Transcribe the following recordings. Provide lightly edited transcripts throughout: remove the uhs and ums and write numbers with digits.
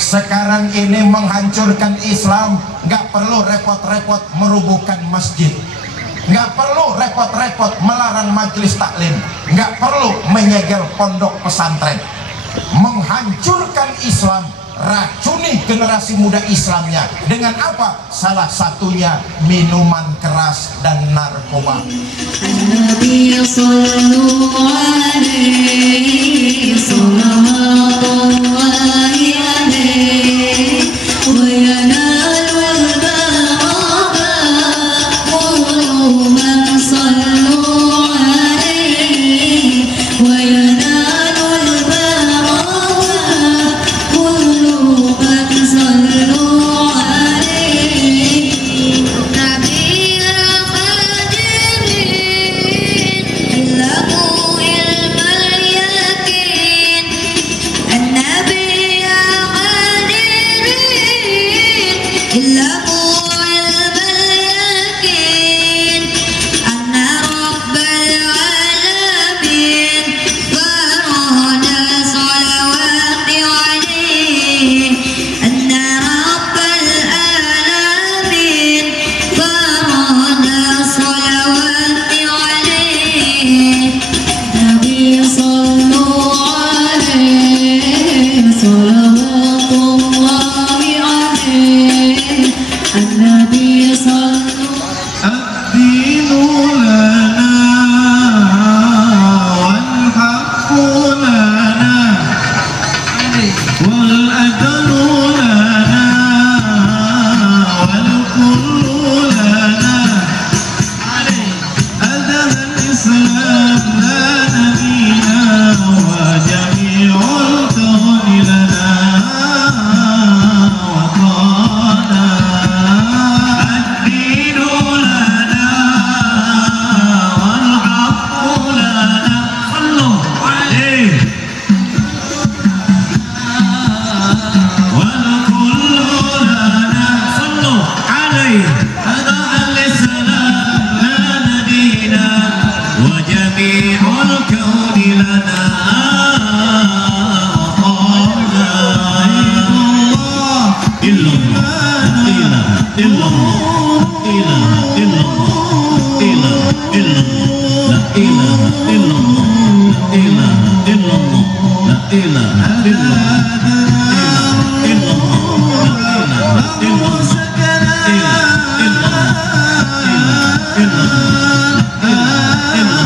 Sekarang ini menghancurkan Islam nggak perlu repot-repot merubuhkan masjid, nggak perlu repot-repot melarang majelis taklim, nggak perlu menyegel pondok pesantren. Menghancurkan Islam, racuni generasi muda Islamnya dengan apa? Salah satunya minuman keras dan narkoba. Nabi sallallahu alaihi sallallahu alaihi wa yanalul baraka kullu man sallu alaihi wa yanalul baraka kullu man sallu alaihi. Nabi al-Qadirin ilmu ilmal yakin. An-Nabi al-Qadirin ilmu ilmal yakin. Anna rabbal alamin farada salawati alaihi. Anna rabbal alamin farada salawati alaihi. Nabi sallallahu alaihi salawatullahi alaihi. An-Nabi sallallahu الدين لنا والحق لنا والأجل لنا والكل لنا أدب الإسلام لا نبينا وجميع الكون لنا وطانا. الدين لنا والحق لنا صلوا عليه والكل لنا صلوا عليه. هذا الإسلام لا نبينا وجميع الكون لنا وطانا. إلا الله إله إلا الله إله إلا الله إله إلا الله لا إله إلا الله إله إلا الله لا إله إلا الله إلا الله لا إله إلا الله إله إلا الله إله إلا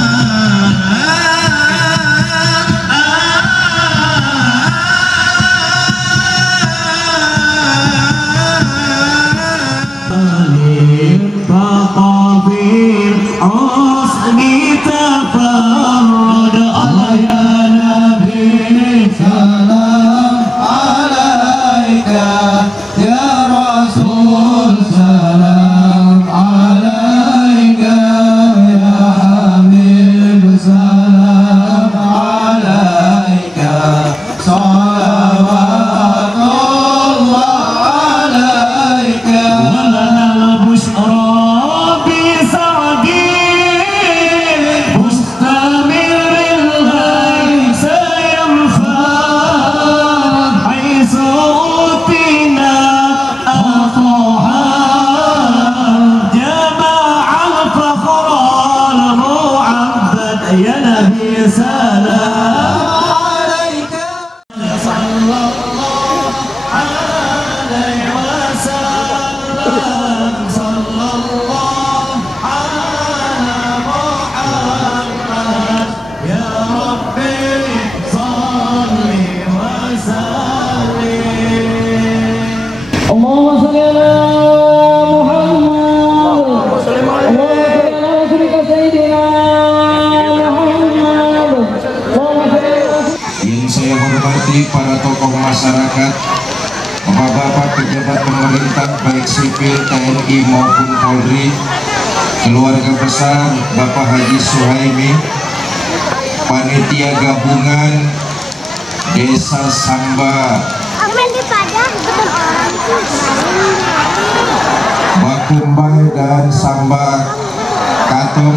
فقابل عصني تفرد يا نبي سلام عليك يا رسول سلام عليك يا حبيب سلام عليك صلوات الله عليك. ولنا البشرى بسعدي مستمر ليس ينفاد حيث أوتينا الطعام جمع الفخر المعبد يا نبي سلام عليك صلى الله عليه وسلم. صلى الله على محمد يا ربي صل وسلم. اللهم صل على محمد. اللهم صل على رسولك سيدنا محمد. اللهم صل على. Yang saya hormati para tokoh masyarakat, bapak-bapak pejabat pemerintah baik sipil, TNI maupun Polri, keluarga besar Bapak Haji Suhaimi, panitia gabungan Desa Samba Bakumbang dan Samba Katong,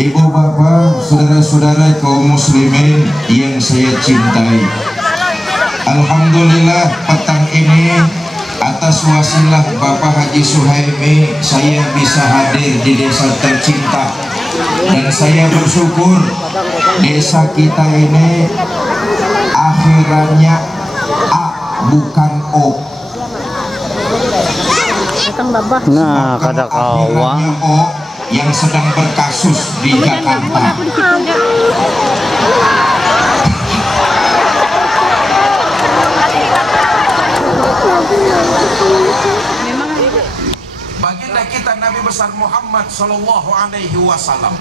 ibu bapak, saudara-saudara kaum muslimin yang saya cintai. Alhamdulillah petang ini atas wasilah Bapak Haji Suhaimi saya bisa hadir di desa tercinta, dan saya bersyukur desa kita ini akhirannya A bukan O. Nah, kata kawan O yang sedang berkasus di Jakarta. Baginda kita Nabi besar Muhammad Sallallahu Alaihi Wasallam,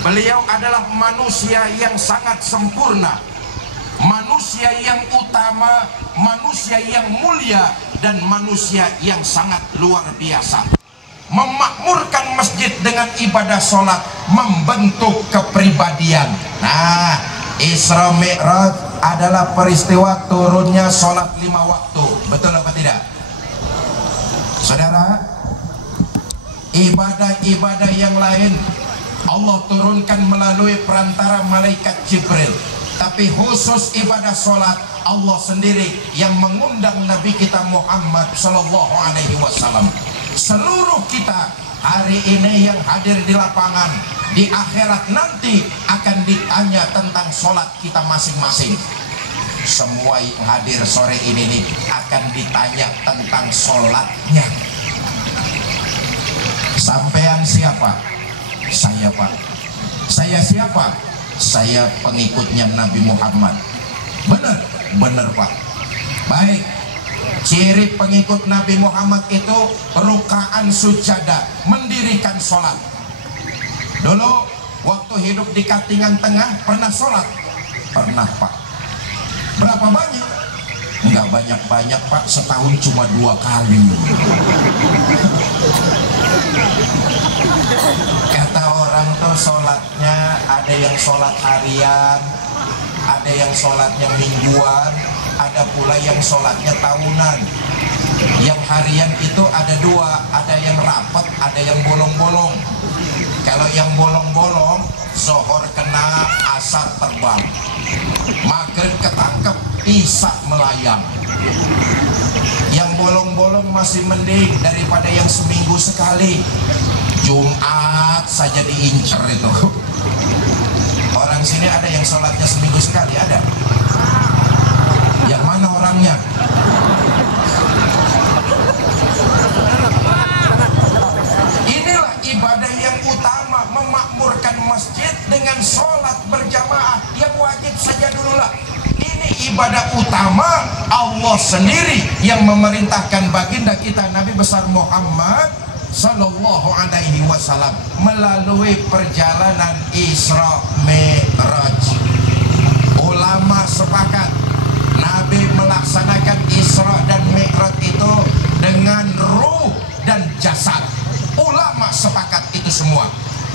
beliau adalah manusia yang sangat sempurna, manusia yang utama, manusia yang mulia, dan manusia yang sangat luar biasa. Memakmurkan masjid dengan ibadah sholat, membentuk kepribadian. Nah, Isra Mi'raj adalah peristiwa turunnya sholat 5 waktu. Betul apa tidak? Saudara, ibadah-ibadah yang lain Allah turunkan melalui perantara malaikat Jibril, tapi khusus ibadah sholat Allah sendiri yang mengundang Nabi kita Muhammad Sallallahu Alaihi Wasallam. Seluruh kita hari ini yang hadir di lapangan, di akhirat nanti akan ditanya tentang sholat kita masing-masing. Semua yang hadir sore ini nih akan ditanya tentang sholatnya. Sampean siapa? Saya, Pak. Saya siapa? Saya pengikutnya Nabi Muhammad. Benar? Benar, Pak. Baik. Ciri pengikut Nabi Muhammad itu rukaan sujada, mendirikan sholat. Dulu waktu hidup di Katingan Tengah pernah sholat? Pernah, Pak. Berapa banyak? Enggak banyak-banyak, Pak. Setahun cuma 2 kali. Kata orang tuh sholatnya ada yang sholat harian, ada yang sholatnya mingguan, ada pula yang sholatnya tahunan. Yang harian itu ada 2, ada yang rapat, ada yang bolong-bolong. Kalau yang bolong-bolong, zuhur kena, asar terbang, maghrib ketangkep, isya melayang. Yang bolong-bolong masih mending daripada yang seminggu sekali. Jumat saja diincar itu. Orang sini ada yang sholatnya seminggu sekali, ada? Yang mana orangnya? Inilah ibadah yang utama, memakmurkan masjid dengan sholat berjamaah yang wajib saja dululah. Ini ibadah utama Allah sendiri yang memerintahkan baginda kita Nabi besar Muhammad Sallallahu Alaihi Wasallam melalui perjalanan Isra Mi'raj. Ulama sepakat Nabi melaksanakan Isra dan Mi'raj itu dengan ruh dan jasad. Ulama sepakat itu semua.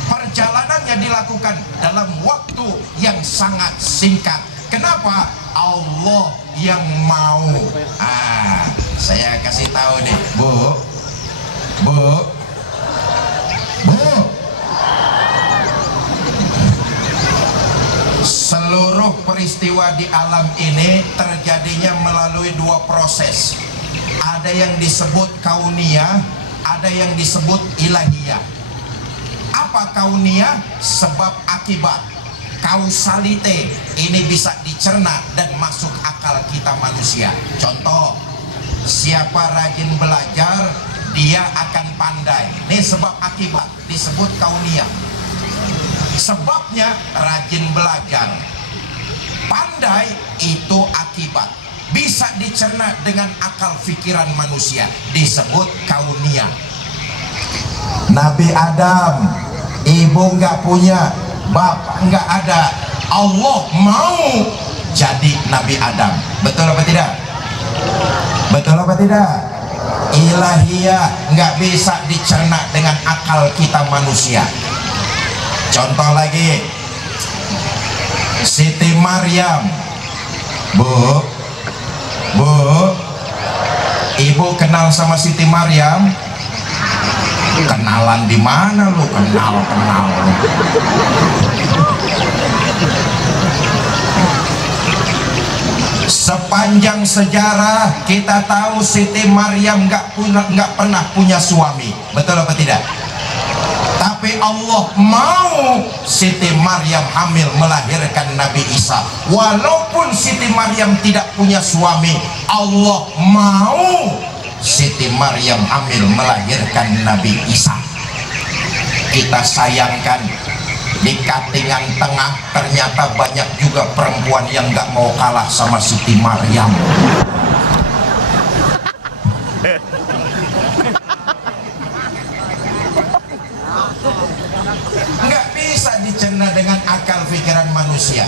Perjalanannya dilakukan dalam waktu yang sangat singkat. Kenapa? Allah yang mau. Saya kasih tahu nih, Bu. Seluruh peristiwa di alam ini terjadinya melalui 2 proses. Ada yang disebut kauniyah, ada yang disebut ilahiyah. Apa kauniyah? Sebab akibat, kausalite. Ini bisa dicerna dan masuk akal kita manusia. Contoh, siapa rajin belajar, dia akan pandai. Ini sebab akibat, disebut kauniyah. Sebabnya rajin belajar, pandai, itu akibat, bisa dicerna dengan akal pikiran manusia, disebut kauniyah. Nabi Adam, ibu nggak punya, bapak nggak ada, Allah mau jadi Nabi Adam. Betul apa tidak? Betul apa tidak? Ilahiyah nggak bisa dicerna dengan akal kita manusia. Contoh lagi, Siti Maryam. Bu, ibu kenal sama Siti Maryam? Kenalan di mana lu? Kenal lu. Sepanjang sejarah kita tahu Siti Maryam nggak pernah punya suami, betul apa tidak? Tapi Allah mau Siti Maryam hamil melahirkan Nabi Isa. Walaupun Siti Maryam tidak punya suami, Allah mau Siti Maryam hamil melahirkan Nabi Isa. Kita sayangkan di Katingan Tengah ternyata banyak juga perempuan yang nggak mau kalah sama Siti Maryam. Nggak bisa dicerna dengan akal pikiran manusia.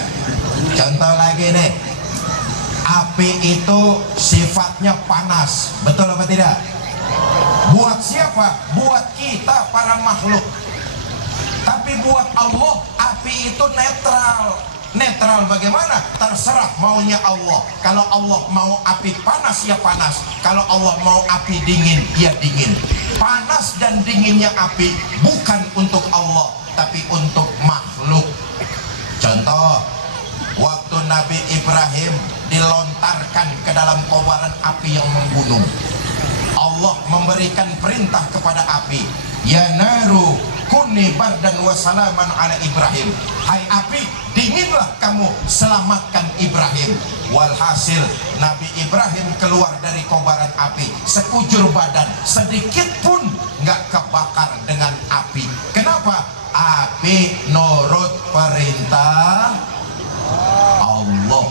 Contoh lagi nih, api itu sifatnya panas, betul apa tidak? Buat siapa? Buat kita para makhluk. Tapi buat Allah api itu netral. Netral bagaimana? Terserah maunya Allah. Kalau Allah mau api panas ya panas, kalau Allah mau api dingin ya dingin. Panas dan dinginnya api bukan untuk Allah, tapi untuk makhluk. Contoh, waktu Nabi Ibrahim dilontarkan ke dalam kobaran api yang membunuh, Allah memberikan perintah kepada api, ya naru kuni bardan wa salaman ala Ibrahim. Hai api, dinginlah kamu, selamatkan Ibrahim. Walhasil Nabi Ibrahim keluar dari kobaran api, sekujur badan sedikit pun nggak kebakar dengan api. Kenapa? Api nurut perintah Allah.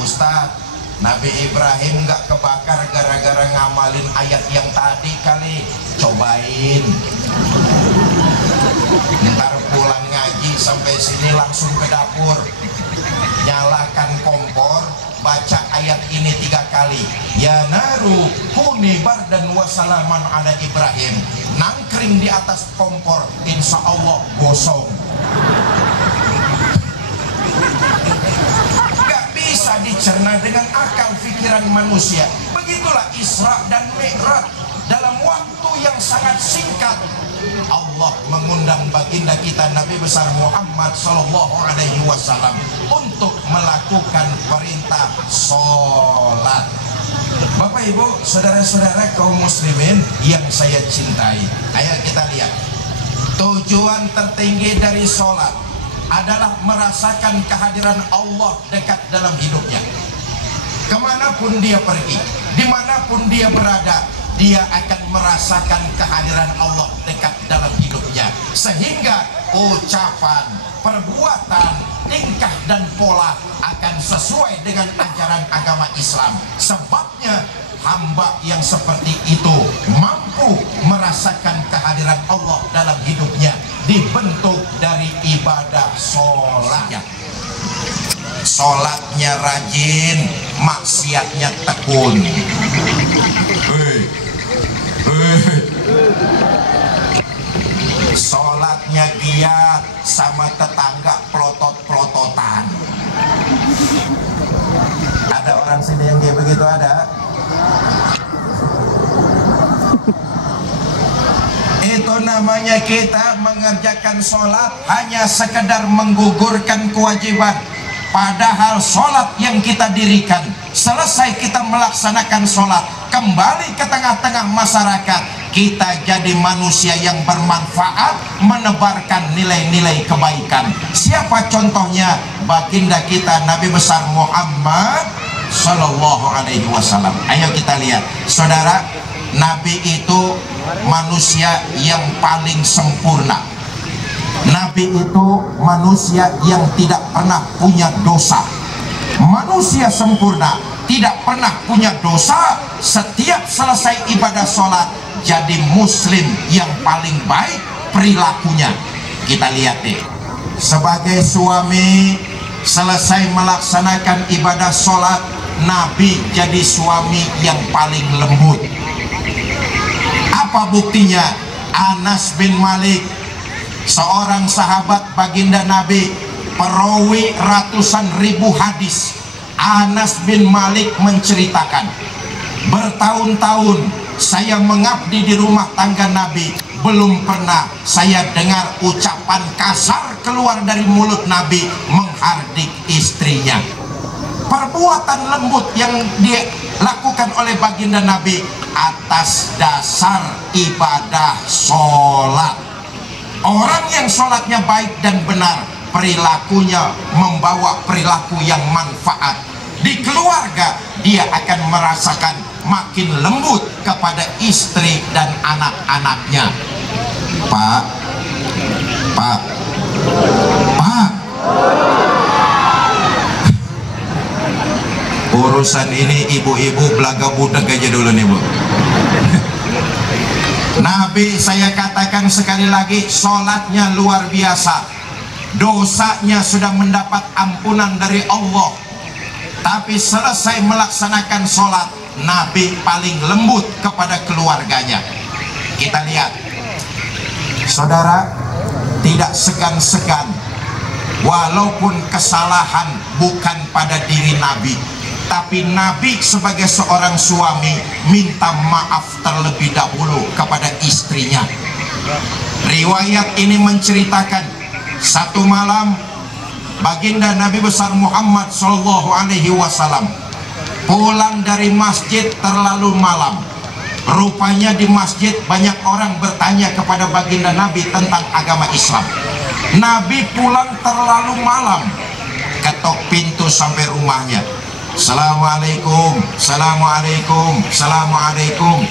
Ustadz, Nabi Ibrahim nggak kebakar gara-gara ngamalin ayat yang tadi kali. Cobain, ntar pulang ngaji sampai sini langsung ke dapur, nyalakan kompor, baca ayat ini 3 kali, ya naru kuni bardan wa salaman ala Ibrahim. Nangkring di atas kompor, insya Allah gosong. Bisa dicerna dengan akal pikiran manusia. Begitulah Isra dan Mi'raj. Dalam waktu yang sangat singkat Allah mengundang baginda kita Nabi besar Muhammad sallallahu alaihi wasallam untuk melakukan perintah sholat. Bapak Ibu, saudara-saudara kaum muslimin yang saya cintai, ayo kita lihat tujuan tertinggi dari sholat adalah merasakan kehadiran Allah dekat dalam hidupnya. Kemanapun dia pergi, dimanapun dia berada, dia akan merasakan kehadiran Allah dekat dalam hidupnya. Sehingga ucapan, perbuatan, tingkah dan pola akan sesuai dengan ajaran agama Islam. Sebabnya hamba yang seperti itu mampu merasakan kehadiran Allah dalam hidupnya, dibentuk dari ibadah sholat. Sholatnya rajin, maksiatnya tekun. Sholatnya giat, sama tetangga pelotot-pelototan. Ada orang sini yang kayak begitu, ada? Itu namanya kita mengerjakan sholat hanya sekedar menggugurkan kewajiban. Padahal sholat yang kita dirikan, selesai kita melaksanakan sholat, kembali ke tengah-tengah masyarakat, kita jadi manusia yang bermanfaat, menebarkan nilai-nilai kebaikan. Siapa contohnya? Baginda kita Nabi besar Muhammad sallallahu alaihi wasallam. Ayo kita lihat, saudara, Nabi itu manusia yang paling sempurna. Nabi itu manusia yang tidak pernah punya dosa. Manusia sempurna, tidak pernah punya dosa. Setiap selesai ibadah sholat, jadi muslim yang paling baik perilakunya. Kita lihat deh, sebagai suami, selesai melaksanakan ibadah sholat, Nabi jadi suami yang paling lembut. Apa buktinya? Anas bin Malik, seorang sahabat baginda Nabi, perawi ratusan ribu hadis. Anas bin Malik menceritakan, bertahun-tahun saya mengabdi di rumah tangga Nabi, belum pernah saya dengar ucapan kasar keluar dari mulut Nabi menghardik istrinya. perbuatan lembut yang dilakukan oleh baginda Nabi atas dasar ibadah sholat. Orang yang sholatnya baik dan benar, perilakunya membawa perilaku yang manfaat. Di keluarga dia akan merasakan makin lembut kepada istri dan anak-anaknya. Pak, urusan ini ibu-ibu belaga budak aja dulu nih Bu. Nabi, saya katakan sekali lagi, sholatnya luar biasa, dosanya sudah mendapat ampunan dari Allah, tapi selesai melaksanakan sholat, Nabi paling lembut kepada keluarganya. Kita lihat, saudara, tidak segan-segan, walaupun kesalahan bukan pada diri Nabi, tapi Nabi sebagai seorang suami minta maaf terlebih dahulu kepada istrinya. Riwayat ini menceritakan satu malam baginda Nabi besar Muhammad SAW pulang dari masjid terlalu malam. Rupanya di masjid banyak orang bertanya kepada baginda Nabi tentang agama Islam. Nabi pulang terlalu malam, ketok pintu sampai rumahnya. Assalamualaikum, assalamualaikum, assalamualaikum.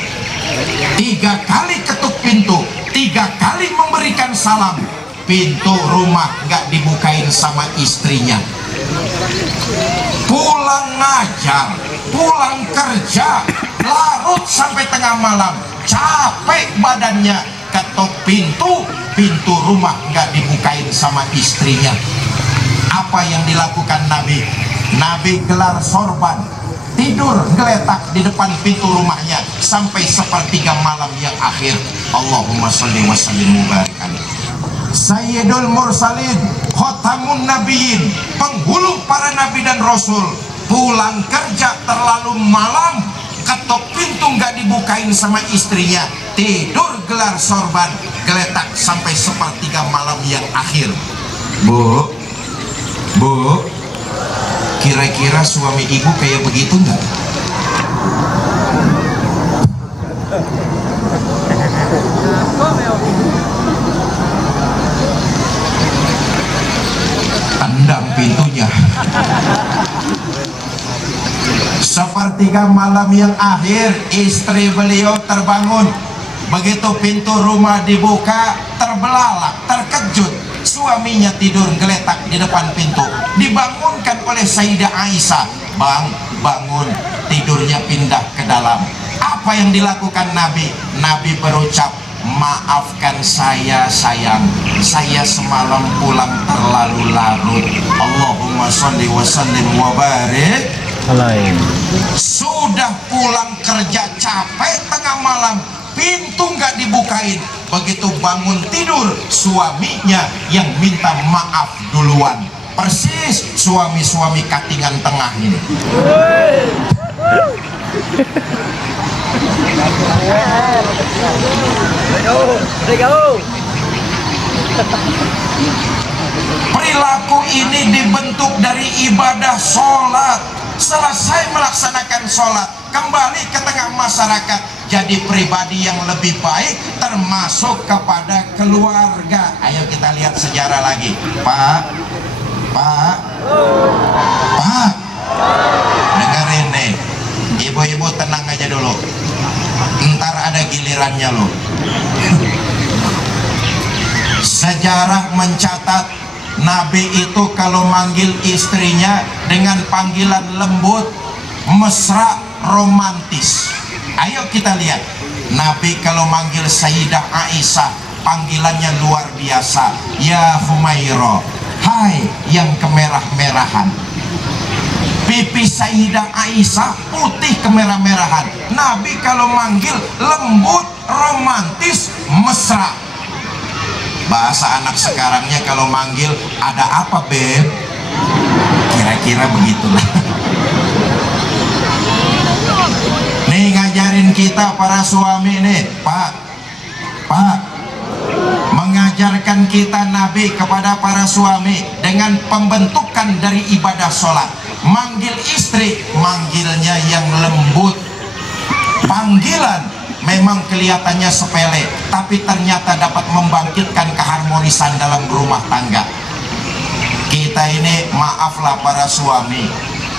3 kali ketuk pintu, 3 kali memberikan salam. Pintu rumah nggak dibukain sama istrinya. Pulang ngajar, pulang kerja, larut sampai tengah malam, capek badannya, ketuk pintu, pintu rumah nggak dibukain sama istrinya. Apa yang dilakukan Nabi? Nabi gelar sorban, tidur geletak di depan pintu rumahnya sampai 1/3 malam yang akhir. Allahumma sholli wa sallim mubarak alaihi. Sayyidul Mursalin, Khotamun Nabiyin, penghulu para nabi dan rasul, pulang kerja terlalu malam, ketok pintu nggak dibukain sama istrinya, tidur gelar sorban geletak sampai 1/3 malam yang akhir. Bu, kira-kira suami ibu kayak begitu enggak? Tendang pintunya. 1/3 malam yang akhir, istri beliau terbangun. Begitu pintu rumah dibuka, terbelalak, terkejut. Suaminya tidur geletak di depan pintu. Dibangunkan oleh Sayyidah Aisyah. Bang, bangun. Tidurnya pindah ke dalam. Apa yang dilakukan Nabi? Nabi berucap, maafkan saya sayang, saya semalam pulang terlalu larut. Allahumma sholli wa sallim wa barik. Sudah pulang kerja capek tengah malam, pintu nggak dibukain. Begitu bangun tidur, suaminya yang minta maaf duluan. Persis suami-suami katingan tengah ini. Perilaku ini dibentuk dari ibadah sholat. Selesai melaksanakan sholat, kembali ke tengah masyarakat, jadi pribadi yang lebih baik, termasuk kepada keluarga. Ayo kita lihat sejarah lagi. Pak, dengerin nih, ibu-ibu tenang aja dulu, ntar ada gilirannya loh. Sejarah mencatat Nabi itu kalau manggil istrinya dengan panggilan lembut, mesra, romantis. Ayo kita lihat, Nabi kalau manggil Sayyidah Aisyah, panggilannya luar biasa. Ya Humaira, hai yang kemerah-merahan. Pipi Sayyidah Aisyah putih kemerah-merahan. Nabi kalau manggil lembut, romantis, mesra. Bahasa anak sekarangnya kalau manggil, ada apa beb? Kira-kira begitulah. Nih ngajarin kita para suami nih, Pak, mengajarkan kita Nabi kepada para suami dengan pembentukan dari ibadah sholat. manggil istri, manggilnya yang lembut. Panggilan memang kelihatannya sepele, tapi ternyata dapat membangkitkan keharmonisan dalam rumah tangga. Kita ini, maaflah para suami,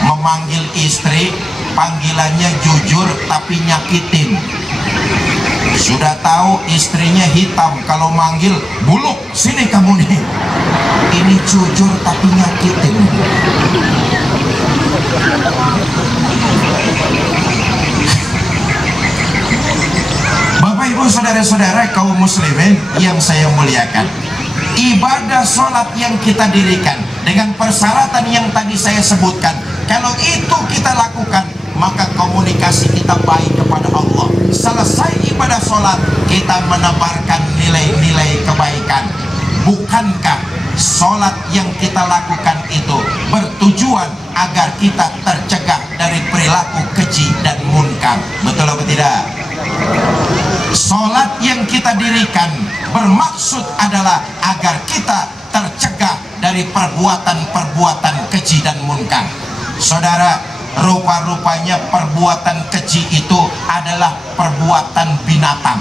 memanggil istri panggilannya jujur tapi nyakitin. Sudah tahu istrinya hitam, kalau manggil buluk, sini kamu nih. Ini jujur tapi nyakitin. Bapak ibu saudara-saudara kaum muslimin yang saya muliakan, ibadah sholat yang kita dirikan dengan persyaratan yang tadi saya sebutkan, kalau itu kita lakukan, maka komunikasi kita baik kepada Allah. Selesai ibadah sholat, kita menebarkan nilai-nilai kebaikan. Bukankah sholat yang kita lakukan itu bertujuan agar kita tercegah dari perilaku keji dan munkar? Betul atau tidak? Sholat yang kita dirikan bermaksud adalah agar kita tercegah dari perbuatan-perbuatan keji dan munkar. Saudara, rupa-rupanya perbuatan keji itu adalah perbuatan binatang.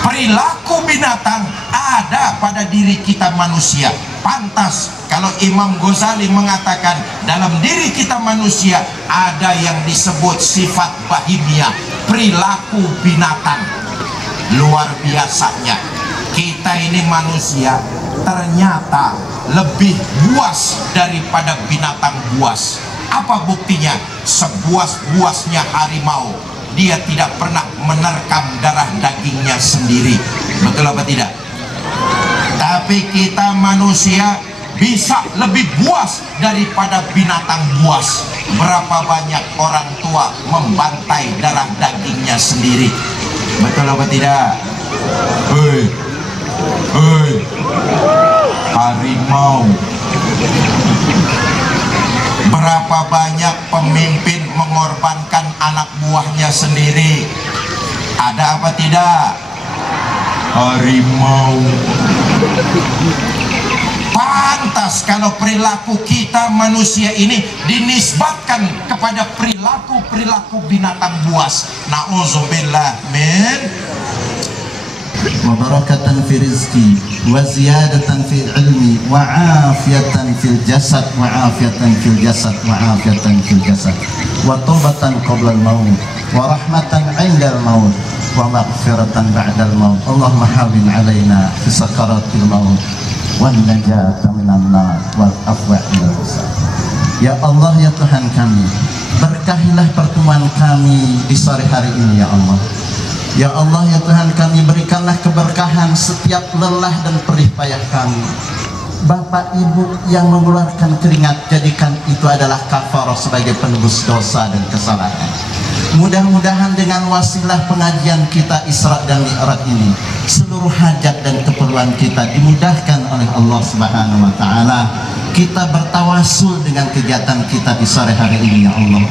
Perilaku binatang ada pada diri kita manusia. Pantas kalau Imam Ghazali mengatakan dalam diri kita manusia ada yang disebut sifat bahimia, perilaku binatang. Luar biasanya kita ini manusia ternyata lebih buas daripada binatang buas. Apa buktinya? Sebuas-buasnya harimau, dia tidak pernah menerkam darah dagingnya sendiri. Betul apa tidak? Tapi kita manusia bisa lebih buas daripada binatang buas. Berapa banyak orang tua membantai darah dagingnya sendiri. Betul apa tidak? Hei, hei, harimau. Berapa banyak pemimpin mengorbankan anak buahnya sendiri. Ada apa tidak? Harimau. Pantas kalau perilaku kita manusia ini dinisbatkan kepada perilaku binatang buas. Na'udzubillah min. وبركة في رزقي وزيادة في علمي وعافية في الجسد وعافية في الجسد وعافية في الجسد وتوبة قبل الموت ورحمة عند الموت ومغفرة بعد الموت اللهم هون علينا في سكرات الموت والنجاة من النار والعفو عند الحساب. Ya Allah, ya Tuhan kami, berkahilah pertemuan kami di sore hari ini ya Allah. Ya Allah, ya Tuhan kami, berikanlah keberkahan setiap lelah dan perih payah kami. Bapak Ibu yang mengeluarkan keringat, jadikan itu adalah kafarah sebagai penebus dosa dan kesalahan. Mudah-mudahan dengan wasilah pengajian kita Isra dan Mi'raj ini, seluruh hajat dan keperluan kita dimudahkan oleh Allah Subhanahu wa Ta'ala. Kita bertawasul dengan kegiatan kita di sore hari ini ya Allah.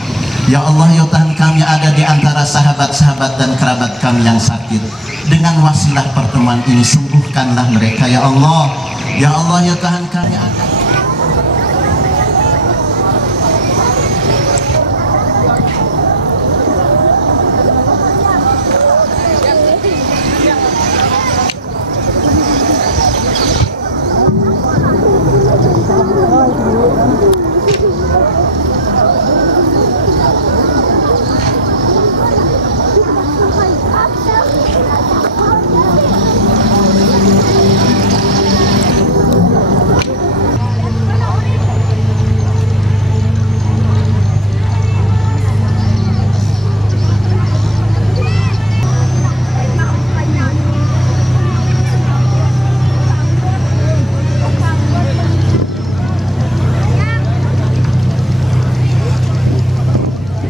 Ya Allah, ya Tuhan kami, ada di antara sahabat-sahabat dan kerabat kami yang sakit. Dengan wasilah pertemuan ini, sembuhkanlah mereka ya Allah. Ya Allah, ya Tuhan kami, ada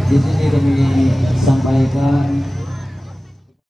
Di sini kami sampaikan